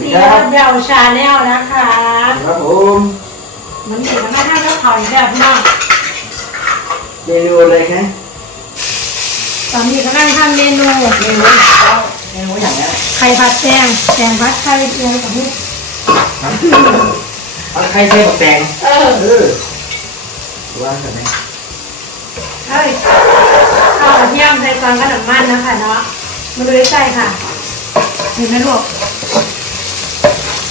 เบลชาแนลนะคะครับผมมันอยู่ข้างหน้าก็ถอยแบบน้องเมนูอะไรคะตอนนี้กำลังทำเมนูเมนูเมนูอย่างนี้ไข่ผัดแตงแตงผัดไข่เจียวกับนี่เอาใครใส่บักแตงเออเออว่ากันไหมเฮ้ยข้าวกระเทียมใส่ซองขนมมันนะคะเนาะมาดูใกล้ๆค่ะเห็นไหมลูกอื้อหือ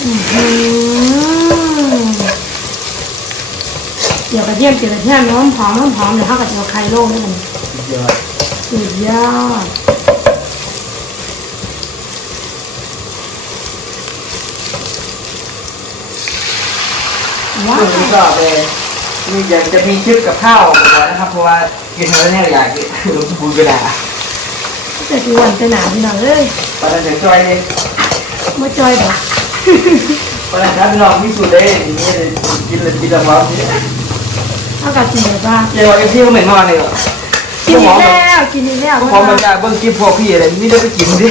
เดี๋ยวกระเทียมเจียวกระเทียมน้ำหอมน้ำหอมเดี๋ยวข้าวกระเจียวไข่โล่งนี่มันสุดยอดสุดยอดว้าช่วงนี้วก็ไปมีอยากจะมีคลิปกับข้าวก่อนนะครับ เพราะว่ากินแล้วเนี่ยอยากกินหลวงปู่กระดาษแต่ที่วันจะหนาวพี่น้องเอ้ยตอนนั้นเดี๋ยวจอยเลยมาจอยดอก ตอนนั้นครับพี่น้องพิสูจน์ได้อย่างนี้เลยกินเลยกินแล้วร้อนเอากับกินแบบว่าเดี๋ยวเอ็มพี่ก็เหม็นมากเลยเหรอกินอีกแล้วกินอีกแล้วพอมาจากเบิ้งคลิปพวกพี่อะไรไม่ได้ไปกินดิ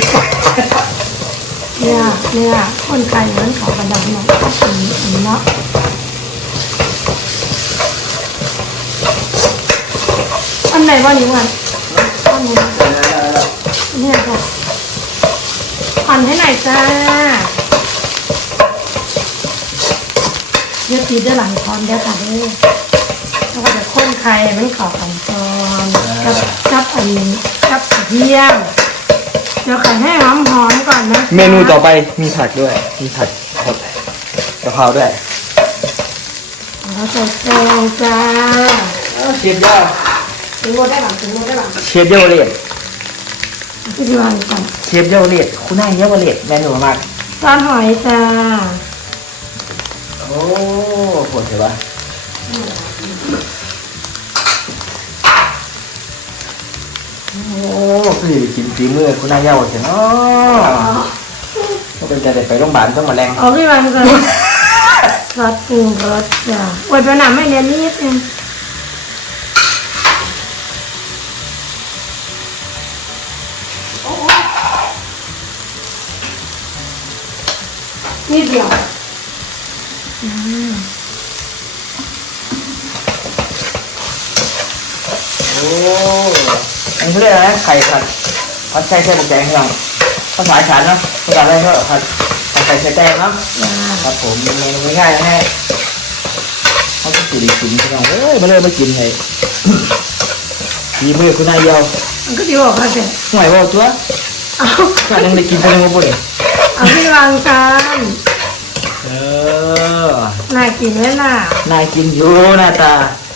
เนี่ยเนี่ยคนไทยนั้นเขากันดังเนาะอันนี้อันนี้เนาะอันไหนว่านี้วันอันนี้เนี่ยค่ะผ่อนให้หน่อยจ้าเดี๋ยวตีด้านหลังพร้อมเดี๋ยวค่ะเด้อแล้วก็จะข้นไข่มันขอของตอนกับกับอันนี้กับกระเทียมเดี๋ยวไข่ให้หอมหอมๆก่อนนะเมนูต่อไปมีผักด้วย มีผักผัดกะเพราด้วยเราใส่แตงจ้าเชฟย่าถึงโมได้หลังถึงโมได้หลังเชฟเยาวเลียดพี่ดีวันก่อนเชฟเยาวเลียดคุณนายเยาวเลียดเมนูมากซอสหอยจ้าโอ้ ปวดเหรอวะโอ้คือกินฝีมือคุณนายเยาวเสียเนาะก็เป็นจะได้ไปโรงพยาบาลต้องมาแรงเอาพี่วันก่อนซอสปรุงรสจ้าอวยไปหนาไม่เนียนนิดนึงนิดเดียวโอ้ อันนี้เขาเรียกอะไรนะไข่ผัดผัดไข่ใส่บุกแดงครับภาษาอีสานเนาะภาษาอะไรก็ผัดผัดไข่ใส่แตงเนาะจ้าครับผมเมนูง่ายๆนะฮะเขาก็กินกินพี่น้องเอ้ยมาเลยมากินให้ดีมือคุณนายเยาวมันก็ดีบอกว่าเด็กหน่วยว่าตัวเอาก็ยังได้กินไปยังบ่บ่ได้เอาพี่วางกันเออ น่ากินไหมล่ะนายกินอยู่หน้าตา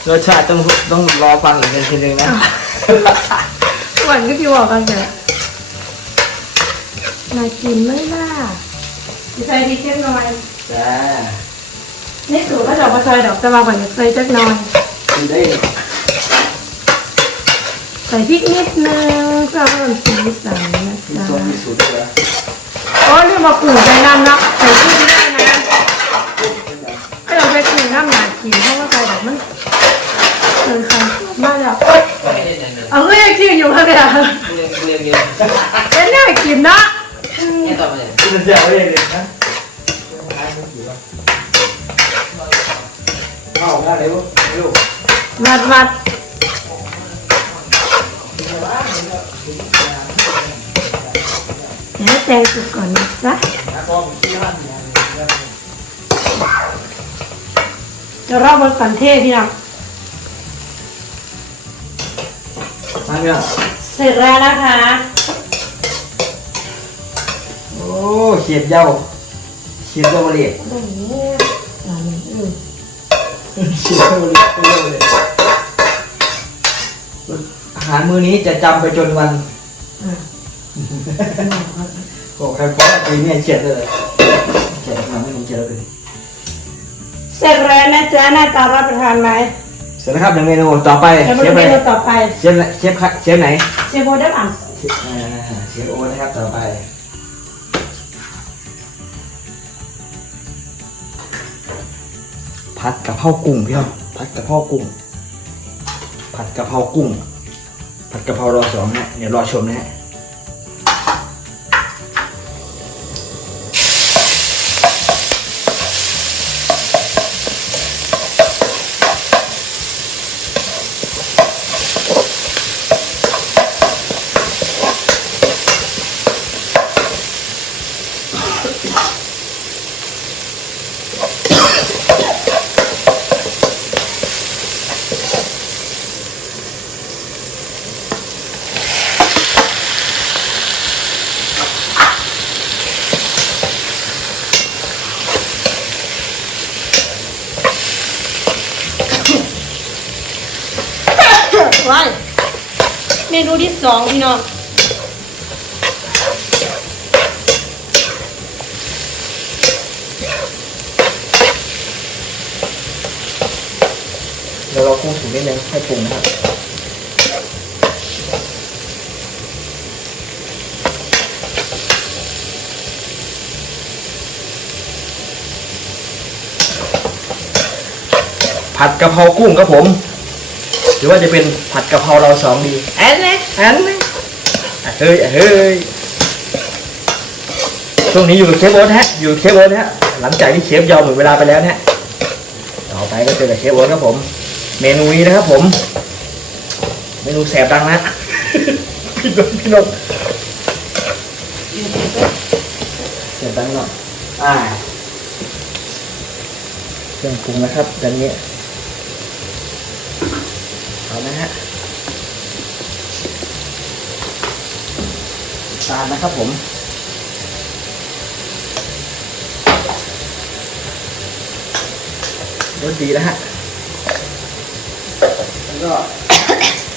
รสชาติต้องต้องรอฟังอีกทีนึงนะหวานก็ดีบอกกันเด็กน่ากินไหมล่ะใส่ดีเข้มหน่อยจ้านี่สูตรก็ดอกกระชายดอกจะมาก่อนใส่จักหน่อยกินได้ใส่พริกนิดนึงเพื่อเพิ่มสีสันนะมีจ๊ะส่วนมีสูตรด้วยเหรอโอ้เรื่องมาปลูกใส่น้ำเนาะใส่พริกได้นะให้เราไปปลูกน้ำหนากินเพราะว่าใส่ดอกมัน เกินคำมากแล้วเอาก็ยังกินอยู่ค่ะเนี่ยเรียนเรียนเรียนเป็นเนี่ยกินนาะนี่ต่อไปกินเสียวเรียนเลยนะเอาได้เลยลูกลูกวัดวัดเดี๋ยวแตงสุกก่อนนะจ๊ะเดี๋ยวเราบนสันเทศพี่น้อง เนี่ยเสร็จแล้วนะคะ โอ้เขียดเย้าเขียดเย้าเรียนตรงนี้อ่าอืมเขียดเย้าเรียนเย้าเรียนอาหารมื้อนี้จะจำไปจนวันอ่าโอ้ใครฟ้องไปเนี่ยเขียดเลยเขียดทำให้ผมเขียดเลยเสร็จแล้วนะจ๊ะหน้าตารับประทานไหมเส ร็จแล้วครับหนึ่งเมนูต่อไปเดี๋ยวมาเชดูฟเมอะไรนูต่อไป เชฟเชฟเชฟไหนเชฟโบได้อ่านอ่าเชฟโอนะครับต่อไปผัดกะเพรากุ้งพี่ครับผัดกะเพรากุ้ง ผัดกะเพรากุ้ง ผัดกะเพรารอสองนะเดี๋ยวรอชมนะฮะ ว้เมนูที่สองพี่น้องเดี๋ยวเรากุ้งสุกนิดนึงให้ปรุงนะครับผัดกะเพรากุ้งครับผม หรือว่าจะเป็นผัดกะเพราเราสองดีแอนเลยแอนเลยอะเฮ้ยอะเฮ้ยช่วงนี้อยู่กับเชฟโอ๊ตฮะอยู่กับเชฟโอ๊ตฮะหลังจากที่เชฟยอมหมดเวลาไปแล้วนะฮะต่อไปก็เจอกับเชฟโอ๊ตครับผม เมนูนี้นะครับผม เมนูแสบดังนะพี่นนท์พี่นนท์แสบดังหน่อยอ่าเครื่องปรุงนะครับดันนี้ เอานะฮะตาลนะครับผมรสดีนะฮะ แล้วก็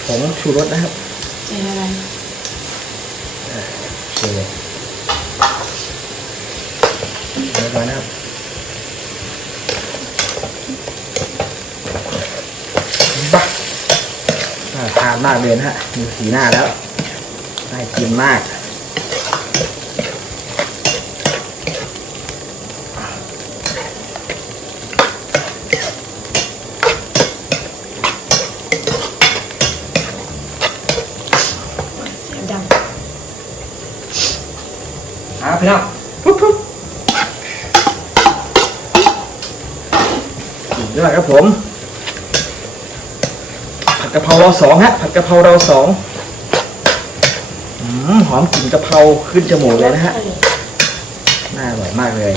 ผงชูรสนะครับใช่อะไรโอเคเรียบร้อยนะครับบ้าน่าทานมากเลยนะฮะดูสีหน้าแล้วน่ากินมากเสียงดังอะพี่น้องปุ๊บปุ๊บสุดยอดครับผม ผัดกะเพราเราสองฮะผัดกะเพราเราสองอืมหอมกลิ่นกะเพราขึ้นจมูกเลยนะฮะน่าอร่อยมากเลย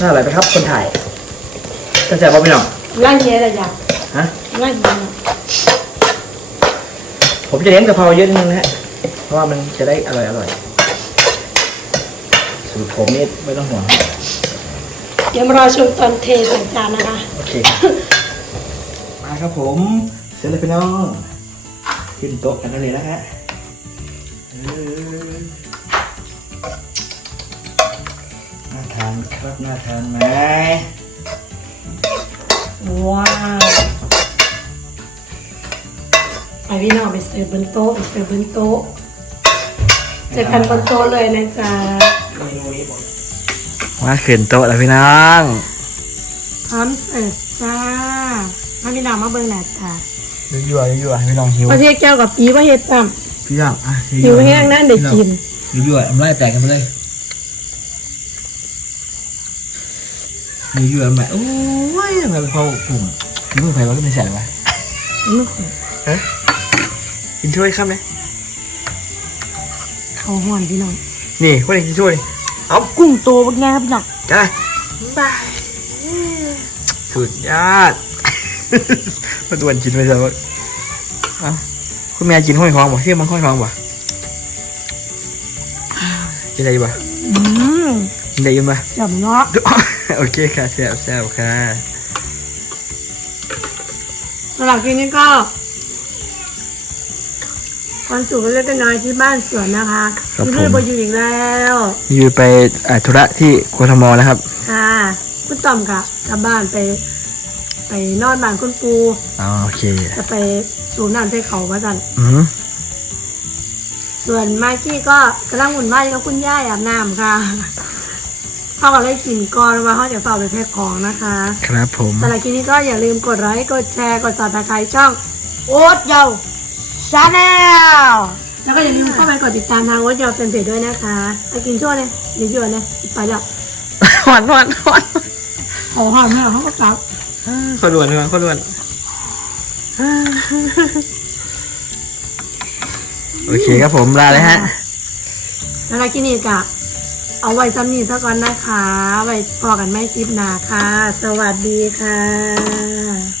น่าอร่อยไหมครับคนถ่ายก็แซ่บป่ะพี่น้องร่างเย็นอะไรอย่างฮะร่างเย็นอะผมจะเน้นกะเพราเยอะนิดนึงนะฮะเพราะว่ามันจะได้อร่อยอร่อย สูตรผมนี่ไม่ต้องห่วงเดี๋ยวมารอชมตอนเทใส่จานนะคะ โอเค มาครับผม เสร็จแล้วพี่น้อง ขึ้นโต๊ะกันได้เลยนะฮะน่าทานครับน่าทานไหมว้าวไปพี่น้องไปเสิร์ฟบนโต๊ะไปเสิร์ฟบนโต๊ะเจอกันบนโต๊ะเลยนะจ๊ะ มาขึ้นโต๊ะแล้วพี่น้องพร้อมเสิร์ฟจ้ามาพี่น้องมาเบิ่งหน้าตายั่วๆยั่วๆให้พี่น้องหิวประเทศแก้วกับปีว่าเฮ็ดซ้ำพี่น้องอะหิวแห้งนั่นได้กินยั่วๆทำไรแตกกันไปเลยยั่วๆมาโอ้ยทำไมพอปุ่มกินมือไผ่ว่าก็ไม่แสบวะอื้อฮะกินช่วยครับไหมเขาห่อนพี่น้อง นี่คนนี้กินช่วยเอากุ้งโตบักแง่พี่น้องจ้าบายสุดยอดมาดวนกินไปเถอะเอ้าคุณแม่กินห้อยทองบ่ที่มันห้อยทองบ่กินอะไรอยู่บ่อืมกินอะไรอยู่บ่จับเนาะโอเคค่ะแซ่บแซ่บค่ะสำหรับคลิปนี้ก็ วันศุกร์เล็กๆน้อยๆที่บ้านสวนนะคะพี่พี่บอยู่อีกแล้วอยู่ไปอ่าธุระที่กทมนะครับ ค่ะคุณต่อมกะกลับบ้านไป ไปนอนบ้านคุณปูอ๋อโอเค จะไปสูบน้ำใส่เขาว่าจันอืมส่วนมากกี้ก็กำลังหุ่นไหวายกับคุณย่ายอาบน้ำค่ะเขาก็เลยกินก่อนว่าเขาจะเฝ้าไปแพ็คของนะคะ ครับผม สำหรับคลิปนี้ก็อย่าลืมกดไลค์ กดแชร์ กดซับสไครต์ช่อง โอ๊ตเยา ชาแนลแล้วก็อย่าลืมเข้าไปกดติดตามทางวัดยอเป็นเพจด้วยนะคะไปกินชั่วเลยเดี๋ยวชั่วเลยไปแล้วหวานหวานหวานขอหอมแม่เขาก็กลับขอด่วนเลยขอด่วนโอเคครับผมลาเลยฮะแล้วลากินอีกอะเอาไว้ซ้ำนี่ซะก่อนนะคะ ไว้พอกันไม่คลิปหนาค่ะ สวัสดีค่ะ